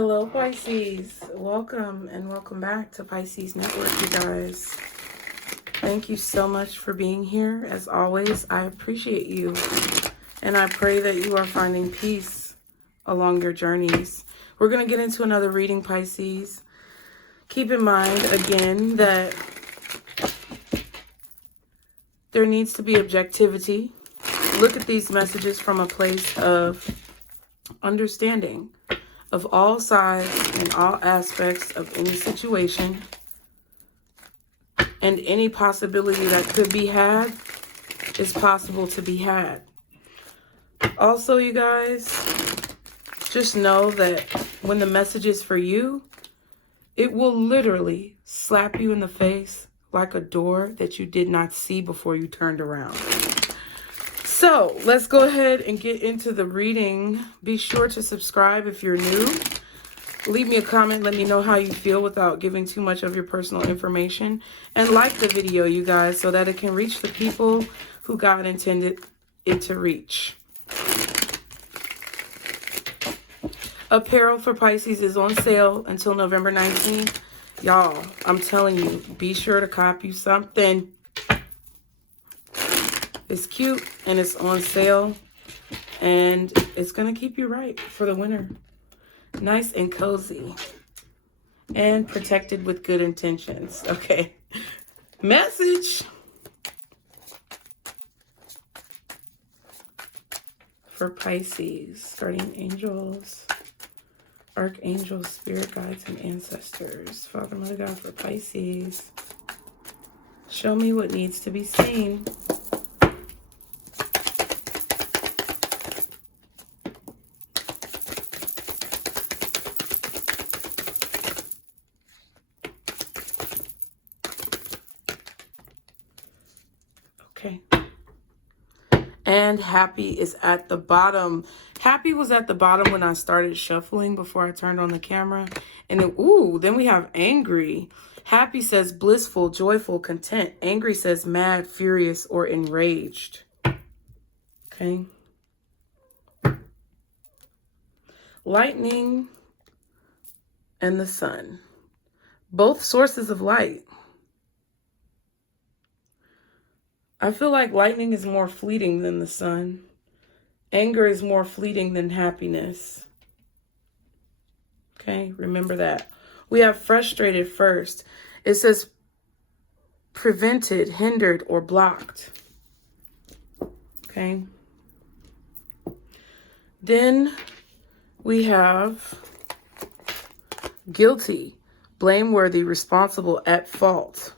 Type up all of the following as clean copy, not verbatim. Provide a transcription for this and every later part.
Hello, Pisces. Welcome and welcome back to Pisces Network, you guys. Thank you so much for being here. As always, I appreciate you. And I pray that you are finding peace along your journeys. We're going to get into another reading, Pisces. Keep in mind, again, that there needs to be objectivity. Look at these messages from a place of understanding of all sides and all aspects of any situation and any possibility that could be had is possible to be had. Also, you guys, just know that when the message is for you, it will literally slap you in the face like a door that you did not see before you turned around. So let's go ahead and get into the reading. Be sure to subscribe if you're new. Leave me a comment. Let me know how you feel without giving too much of your personal information. And like the video, you guys, so that it can reach the people who God intended it to reach. Apparel for Pisces is on sale until November 19th. Y'all, I'm telling you, be sure to cop you something. It's cute and it's on sale and it's going to keep you right for the winter. Nice and cozy and protected with good intentions. Okay. Message for Pisces. Guardian angels, archangels, spirit guides, and ancestors. Father, Mother God, for Pisces. Show me what needs to be seen. Okay. And Happy is at the bottom. Happy was at the bottom when I started shuffling before I turned on the camera. And then, ooh, then we have Angry. Happy says blissful, joyful, content. Angry says mad, furious, or enraged. Okay. Lightning and the sun. Both sources of light. I feel like lightning is more fleeting than the sun. Anger is more fleeting than happiness. Okay, remember that. We have frustrated first. It says prevented, hindered, or blocked. Okay. Then we have guilty, blameworthy, responsible, at fault.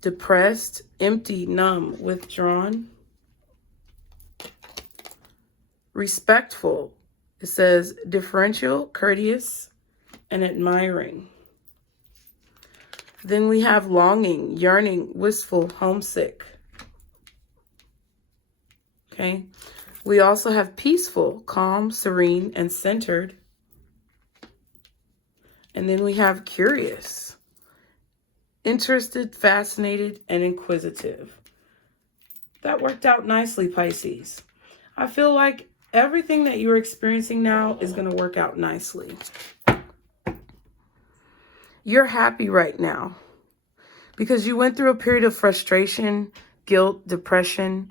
Depressed, empty, numb, withdrawn. Respectful. It says differential, courteous, and admiring. Then we have longing, yearning, wistful, homesick. Okay. We also have peaceful, calm, serene, and centered. And then we have curious, interested, fascinated, and inquisitive. That worked out nicely, Pisces. I feel like everything that you're experiencing now is going to work out nicely. You're happy right now because you went through a period of frustration, guilt, depression,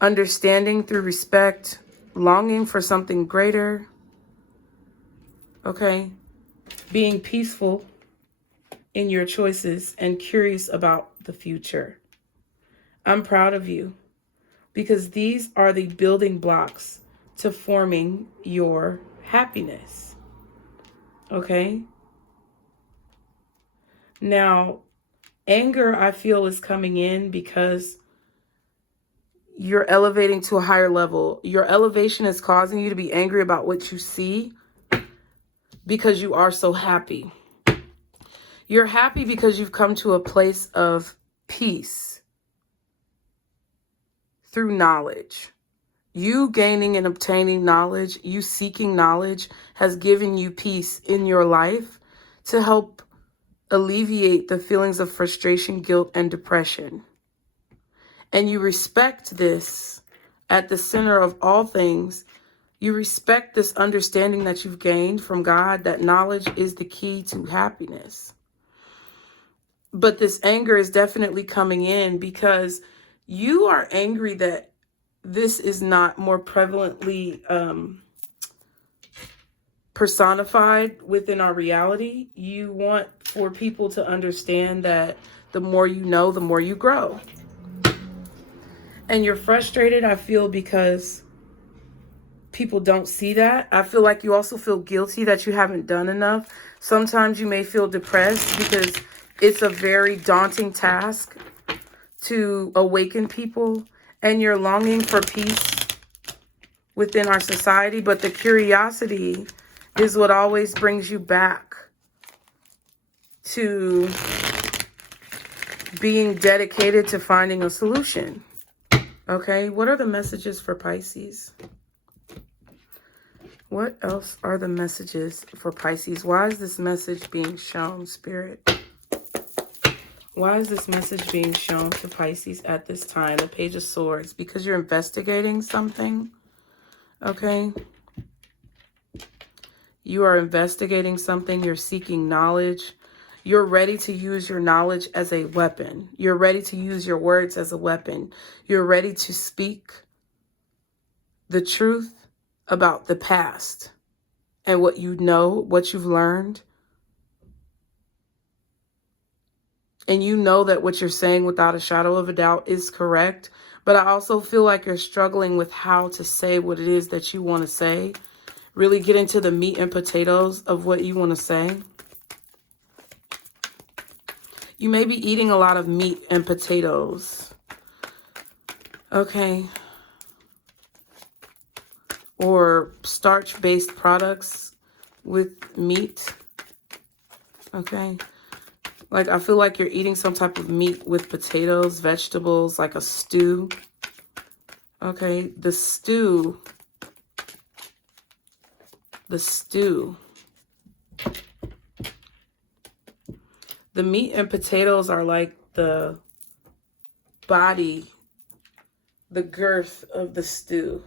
understanding through respect, longing for something greater. Okay? Being peaceful in your choices and curious about the future. I'm proud of you because these are the building blocks to forming your happiness. Okay? Now, anger, I feel, is coming in because you're elevating to a higher level. Your elevation is causing you to be angry about what you see because you are so happy. You're happy because you've come to a place of peace through knowledge. You gaining and obtaining knowledge, you seeking knowledge has given you peace in your life to help alleviate the feelings of frustration, guilt, and depression. And you respect this at the center of all things You respect this understanding that you've gained from God, that knowledge is the key to happiness. But this anger is definitely coming in because you are angry that this is not more prevalently personified within our reality. You want for people to understand that the more you know, the more you grow. And you're frustrated, I feel, because people don't see that. I feel like you also feel guilty that you haven't done enough. Sometimes you may feel depressed because it's a very daunting task to awaken people, and you're longing for peace within our society, but the curiosity is what always brings you back to being dedicated to finding a solution. Okay, what are the messages for Pisces? What else are the messages for Pisces? Why is this message being shown, Spirit? Why is this message being shown to Pisces at this time? The Page of Swords. Because you're investigating something. Okay. You are investigating something. You're seeking knowledge. You're ready to use your knowledge as a weapon. You're ready to use your words as a weapon. You're ready to speak the truth about the past and what you know, what you've learned. And you know that what you're saying without a shadow of a doubt is correct. But I also feel like you're struggling with how to say what it is that you want to say. Really get into the meat and potatoes of what you want to say. You may be eating a lot of meat and potatoes. Okay. Or starch-based products with meat. Okay. Like, I feel like you're eating some type of meat with potatoes, vegetables, like a stew. Okay. The stew. The meat and potatoes are like the body, the girth of the stew.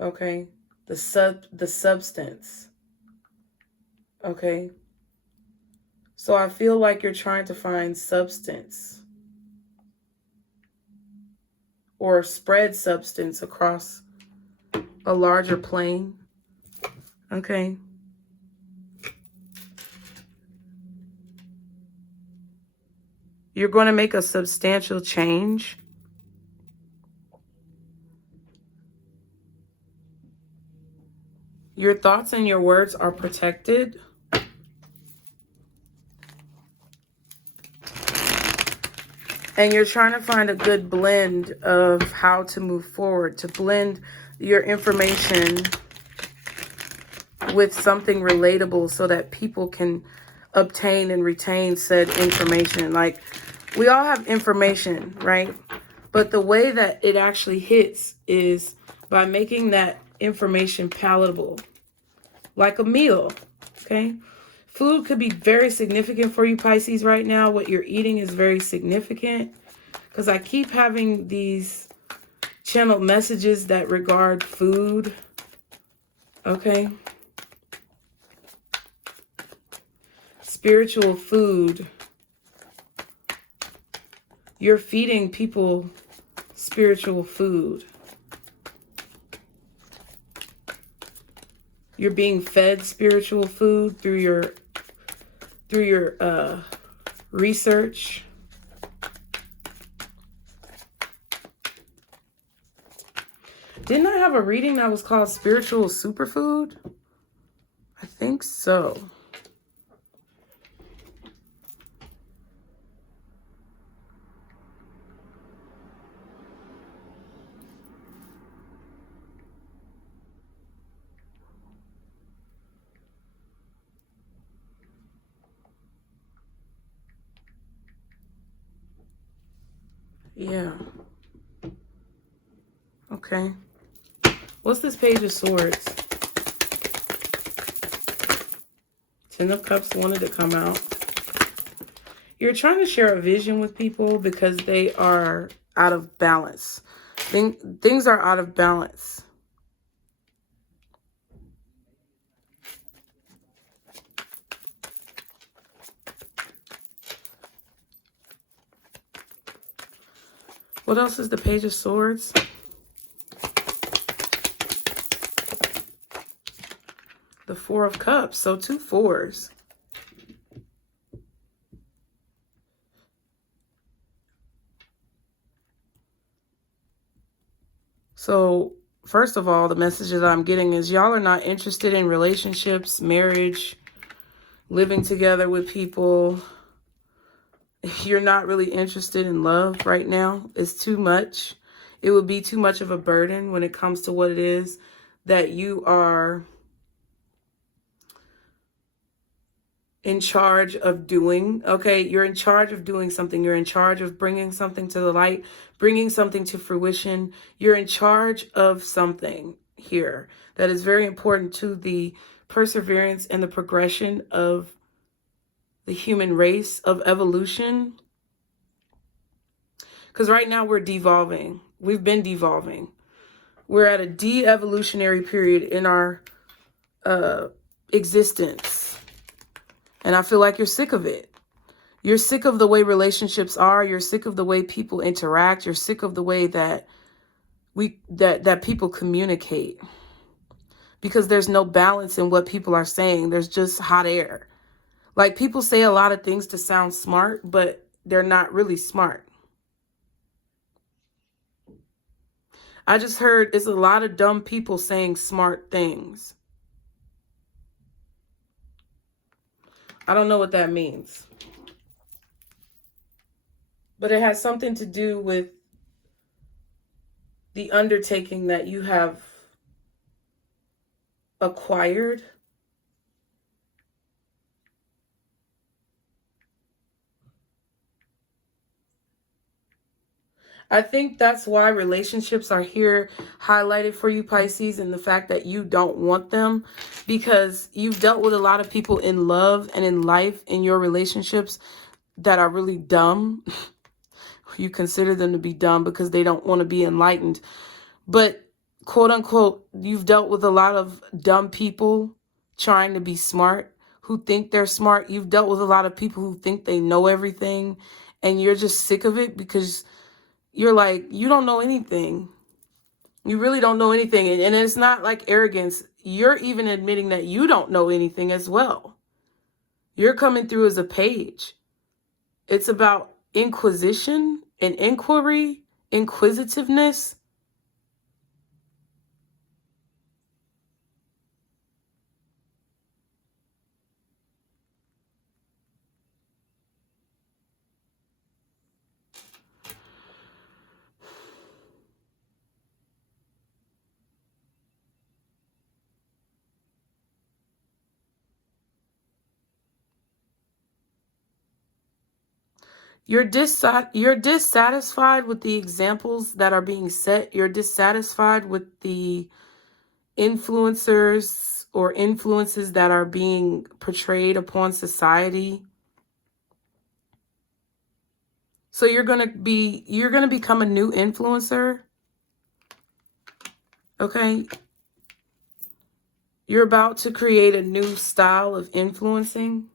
Okay? The substance. Okay? So I feel like you're trying to find substance or spread substance across a larger plane. Okay? You're going to make a substantial change. Your thoughts and your words are protected. And you're trying to find a good blend of how to move forward, to blend your information with something relatable so that people can obtain and retain said information. Like, we all have information, right? But the way that it actually hits is by making that information palatable, like a meal, okay? Food could be very significant for you, Pisces, right now. What you're eating is very significant because I keep having these channeled messages that regard food, okay? Spiritual food. You're feeding people spiritual food. You're being fed spiritual food through your research. Didn't I have a reading that was called Spiritual Superfood? I think so. Yeah. Okay. What's this Page of Swords? Ten of Cups wanted to come out. You're trying to share a vision with people because they are out of balance. Things are out of balance. What else is the Page of Swords? The Four of Cups. So 2 4s. So first of all, the message that I'm getting is y'all are not interested in relationships, marriage, living together with people. You're not really interested in love right now. It's too much. It would be too much of a burden when it comes to what it is that you are in charge of doing. Okay, you're in charge of doing something. You're in charge of bringing something to the light, bringing something to fruition. You're in charge of something here that is very important to the perseverance and the progression of the human race, of evolution. Because right now we're devolving. We've been devolving. We're at a de-evolutionary period in our existence. And I feel like you're sick of it. You're sick of the way relationships are. You're sick of the way people interact. You're sick of the way that that people communicate. Because there's no balance in what people are saying. There's just hot air. Like, people say a lot of things to sound smart, but they're not really smart. I just heard it's a lot of dumb people saying smart things. I don't know what that means. But it has something to do with the undertaking that you have acquired. I think that's why relationships are here highlighted for you, Pisces, and the fact that you don't want them, because you've dealt with a lot of people in love and in life in your relationships that are really dumb. You consider them to be dumb because they don't want to be enlightened. But quote unquote, you've dealt with a lot of dumb people trying to be smart, who think they're smart. You've dealt with a lot of people who think they know everything, and you're just sick of it because you're like, you don't know anything. You really don't know anything. And it's not like arrogance. You're even admitting that you don't know anything as well. You're coming through as a page. It's about inquisition and inquiry, inquisitiveness. You're dissatisfied with the examples that are being set. You're dissatisfied with the influencers or influences that are being portrayed upon society. So you're going to become a new influencer. Okay? You're about to create a new style of influencing.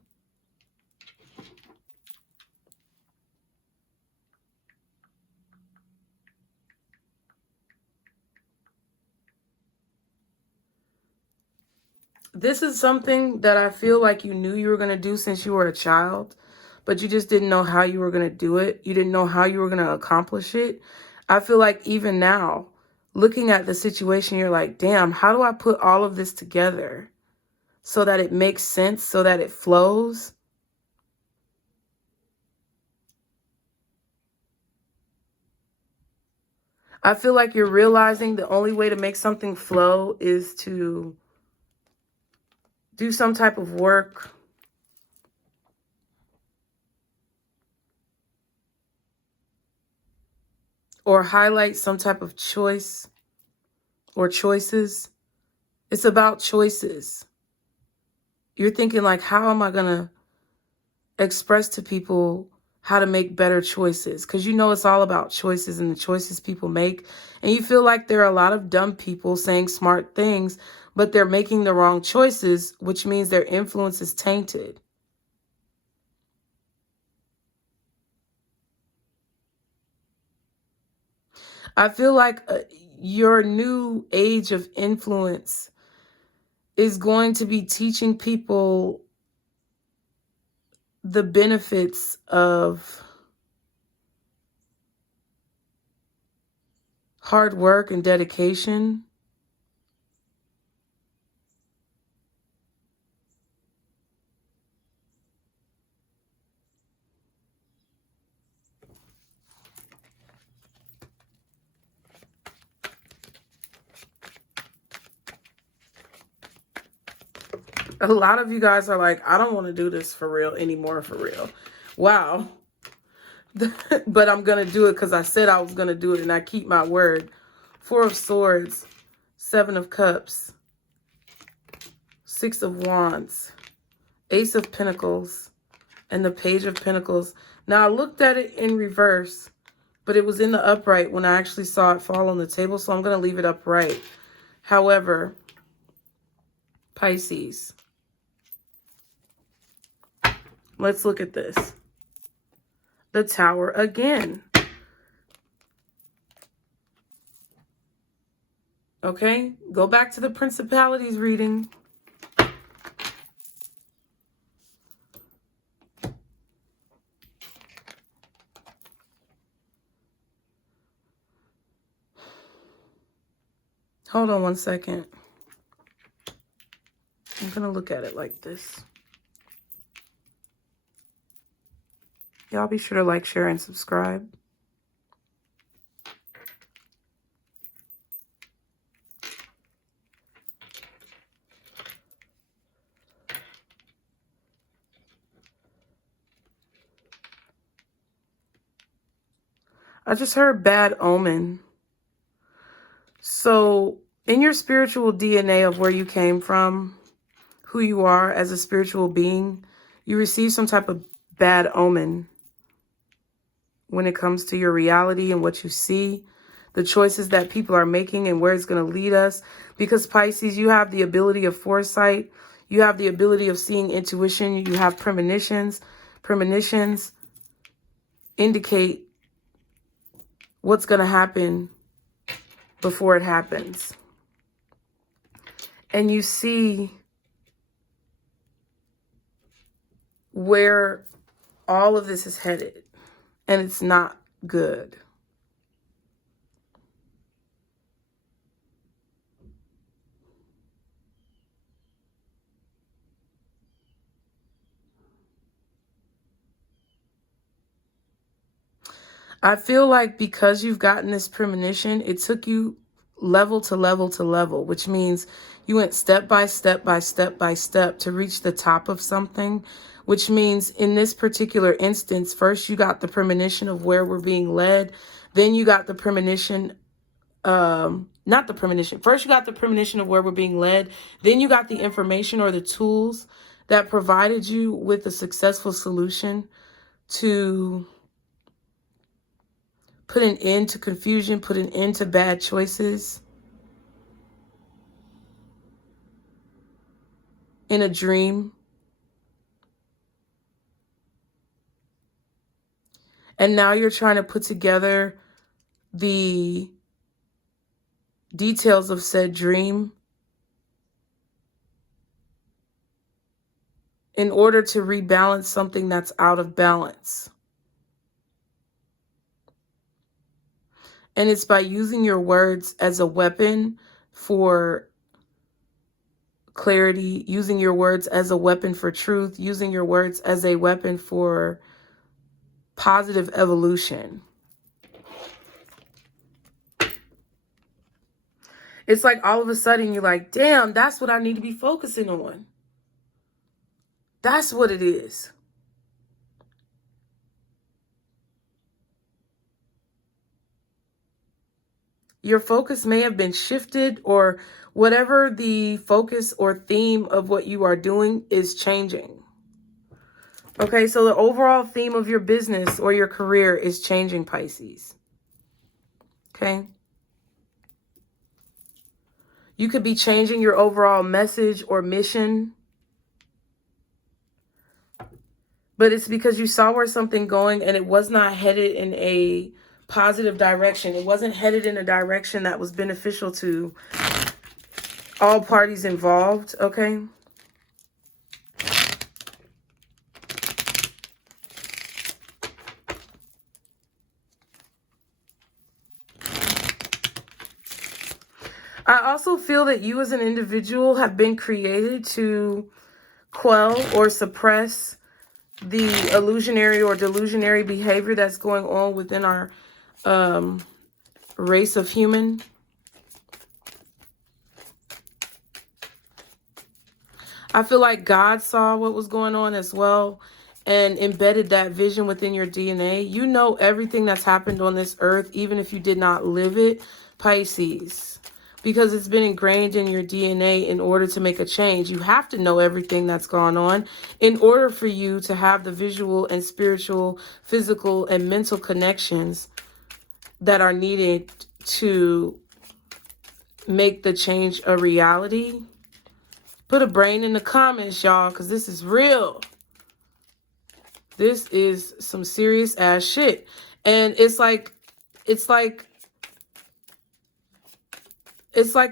This is something that I feel like you knew you were going to do since you were a child, but you just didn't know how you were going to do it. You didn't know how you were going to accomplish it. I feel like even now, looking at the situation, you're like, damn, how do I put all of this together so that it makes sense, so that it flows? I feel like you're realizing the only way to make something flow is to do some type of work, or highlight some type of choice or choices. It's about choices. You're thinking like, how am I going to express to people how to make better choices? Because you know it's all about choices and the choices people make. And you feel like there are a lot of dumb people saying smart things, but they're making the wrong choices, which means their influence is tainted. I feel like your new age of influence is going to be teaching people the benefits of hard work and dedication. A lot of you guys are like, I don't want to do this for real anymore, for real. Wow. But I'm going to do it because I said I was going to do it and I keep my word. 4 of Swords, 7 of Cups, 6 of Wands, Ace of Pentacles, and the Page of Pentacles. Now, I looked at it in reverse, but it was in the upright when I actually saw it fall on the table, so I'm going to leave it upright. However, Pisces, let's look at this. The Tower again. Okay, go back to the Principalities reading. Hold on one second. I'm going to look at it like this. Y'all be sure to like, share, and subscribe. I just heard bad omen. So in your spiritual DNA of where you came from, who you are as a spiritual being, you receive some type of bad omen when it comes to your reality and what you see, the choices that people are making and where it's going to lead us. Because Pisces, you have the ability of foresight. You have the ability of seeing intuition. You have premonitions. Premonitions indicate what's going to happen before it happens. And you see where all of this is headed. And it's not good. I feel like because you've gotten this premonition, it took you level to level to level, which means you went step by step by step by step to reach the top of something, which means in this particular instance, first you got the premonition of where we're being led. Then you got the premonition, not the premonition. First you got the premonition of where we're being led. Then you got the information or the tools that provided you with a successful solution to put an end to confusion, put an end to bad choices in a dream. And now you're trying to put together the details of said dream in order to rebalance something that's out of balance. And it's by using your words as a weapon for clarity, using your words as a weapon for truth, using your words as a weapon for positive evolution. It's like all of a sudden you're like, damn, that's what I need to be focusing on. That's what it is. Your focus may have been shifted, or whatever the focus or theme of what you are doing is changing. Okay, so the overall theme of your business or your career is changing, Pisces. Okay. You could be changing your overall message or mission, but it's because you saw where something going and it was not headed in a positive direction. It wasn't headed in a direction that was beneficial to all parties involved, okay? I also feel that you as an individual have been created to quell or suppress the illusionary or delusionary behavior that's going on within our race of human. I feel like God saw what was going on as well and embedded that vision within your DNA. You know everything that's happened on this earth, even if you did not live it, Pisces. Because it's been ingrained in your DNA in order to make a change. You have to know everything that's gone on in order for you to have the visual and spiritual, physical, and mental connections that are needed to make the change a reality. Put a brain in the comments, y'all, because this is real. This is some serious ass shit. And it's like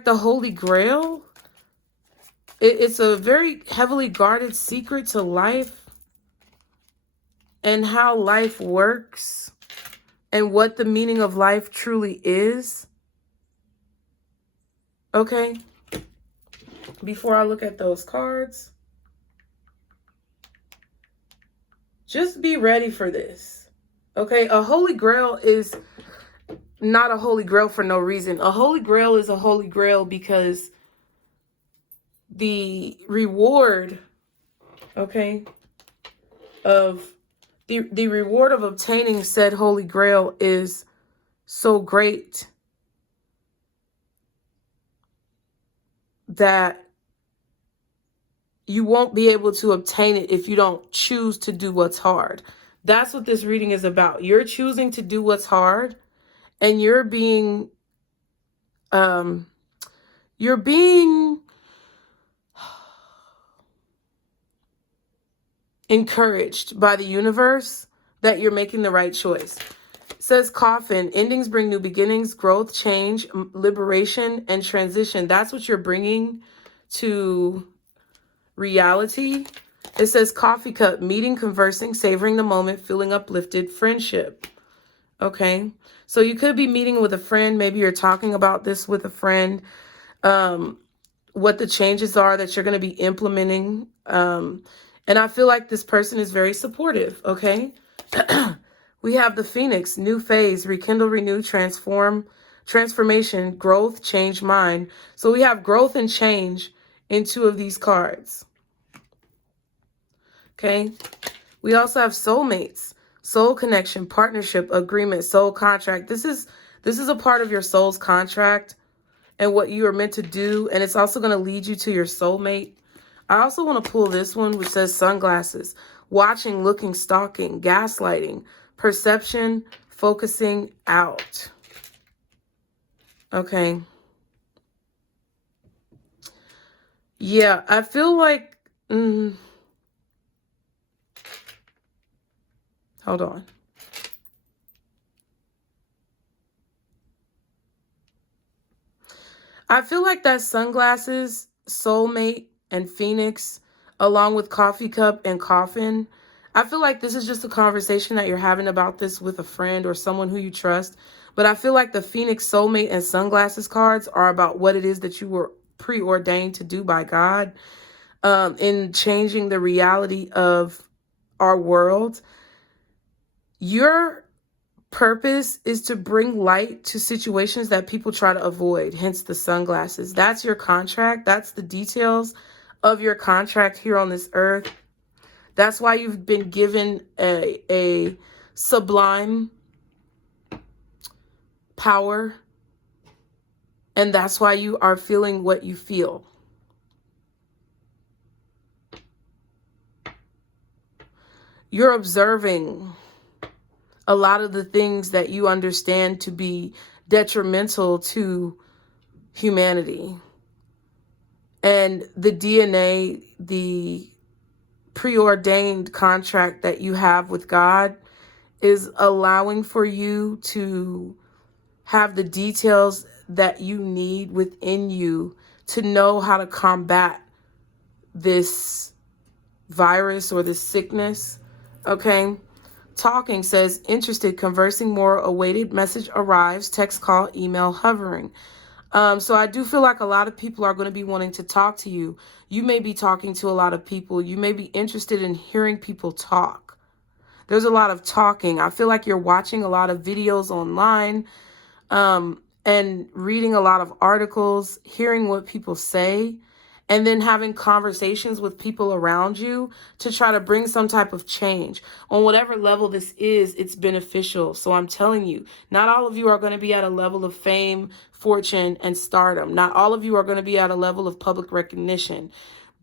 the Holy Grail. It's a very heavily guarded secret to life and how life works and what the meaning of life truly is. Okay? Before I look at those cards, just be ready for this. Okay? A Holy Grail is not a Holy Grail for no reason. A Holy Grail is a Holy Grail because the reward, okay, of the reward of obtaining said Holy Grail is so great that you won't be able to obtain it if you don't choose to do what's hard. That's what this reading is about. You're choosing to do what's hard, and you're being encouraged by the universe that you're making the right choice. It says coffin, endings bring new beginnings, growth, change, liberation, and transition. That's what you're bringing to reality. It says coffee cup, meeting, conversing, savoring the moment, feeling uplifted, friendship. Okay, so you could be meeting with a friend. Maybe you're talking about this with a friend. What the changes are that you're going to be implementing. And I feel like this person is very supportive, okay? We have the Phoenix, new phase, rekindle, renew, transformation, growth, change, mind. So we have growth and change in two of these cards. Okay? We also have soulmates, soul connection, partnership, agreement, soul contract. This is a part of your soul's contract and what you are meant to do. And it's also going to lead you to your soulmate. I also want to pull this one, which says sunglasses, watching, looking, stalking, gaslighting, perception, focusing out. Okay. Yeah, I feel like, hold on. I feel like that sunglasses, soulmate, and Phoenix, along with coffee cup and coffin, I feel like this is just a conversation that you're having about this with a friend or someone who you trust. But I feel like the Phoenix, soulmate, and sunglasses cards are about what it is that you were preordained to do by God in changing the reality of our world. Your purpose is to bring light to situations that people try to avoid, hence the sunglasses. That's your contract. That's the details of your contract here on this earth. That's why you've been given a sublime power, and that's why you are feeling what you feel. You're observing a lot of the things that you understand to be detrimental to humanity. And the DNA, the preordained contract that you have with God is allowing for you to have the details that you need within you to know how to combat this virus or this sickness. Okay. Talking says interested, conversing more, awaited message arrives, text, call, email, hovering. So I do feel like a lot of people are going to be wanting to talk to you. You may be talking to a lot of people. You may be interested in hearing people talk. There's a lot of talking. I feel like you're watching a lot of videos online, and reading a lot of articles, hearing what people say, and then having conversations with people around you to try to bring some type of change. On whatever level this is, it's beneficial. So I'm telling you, not all of you are going to be at a level of fame, fortune, and stardom. Not all of you are going to be at a level of public recognition.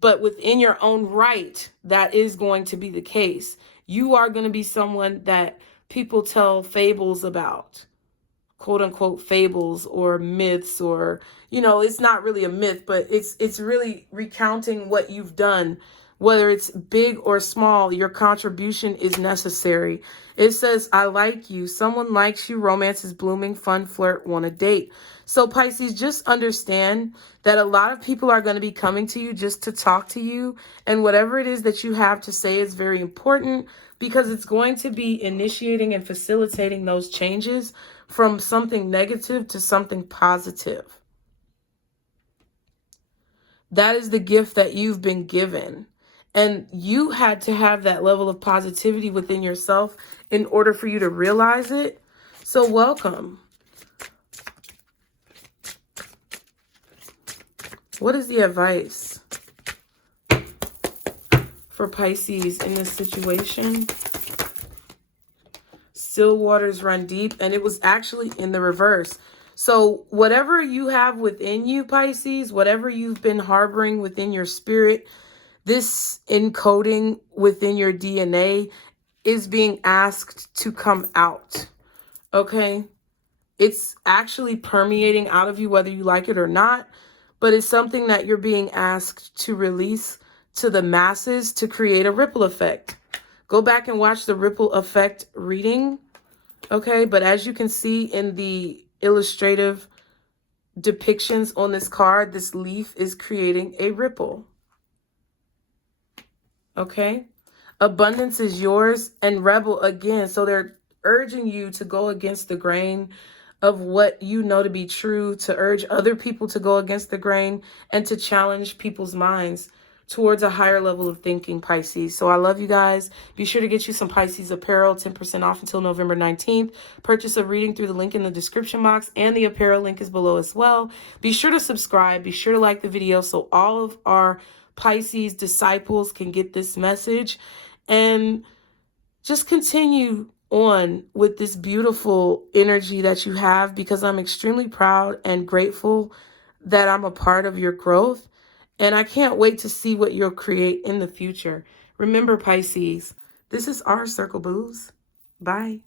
But within your own right, that is going to be the case. You are going to be someone that people tell fables about. Quote unquote fables or myths, or, you know, it's not really a myth, but it's really recounting what you've done, whether it's big or small. Your contribution is necessary. It says, I like you. Someone likes you. Romance is blooming. Fun flirt. Want a date. So Pisces, just understand that a lot of people are going to be coming to you just to talk to you. And whatever it is that you have to say is very important, because it's going to be initiating and facilitating those changes from something negative to something positive. That is the gift that you've been given. And you had to have that level of positivity within yourself in order for you to realize it. So welcome. What is the advice for Pisces in this situation? Still waters run deep, and it was actually in the reverse. So whatever you have within you, Pisces, whatever you've been harboring within your spirit, this encoding within your DNA is being asked to come out. Okay? It's actually permeating out of you, whether you like it or not, but it's something that you're being asked to release to the masses to create a ripple effect. Go back and watch the ripple effect reading. Okay, but as you can see in the illustrative depictions on this card, this leaf is creating a ripple. Okay, abundance is yours, and rebel again. So they're urging you to go against the grain of what you know to be true, to urge other people to go against the grain, and to challenge people's minds towards a higher level of thinking, Pisces. So I love you guys. Be sure to get you some Pisces apparel, 10% off until November 19th. Purchase a reading through the link in the description box, and the apparel link is below as well. Be sure to subscribe. Be sure to like the video so all of our Pisces disciples can get this message. And just continue on with this beautiful energy that you have, because I'm extremely proud and grateful that I'm a part of your growth. And I can't wait to see what you'll create in the future. Remember, Pisces, this is our circle, booze. Bye.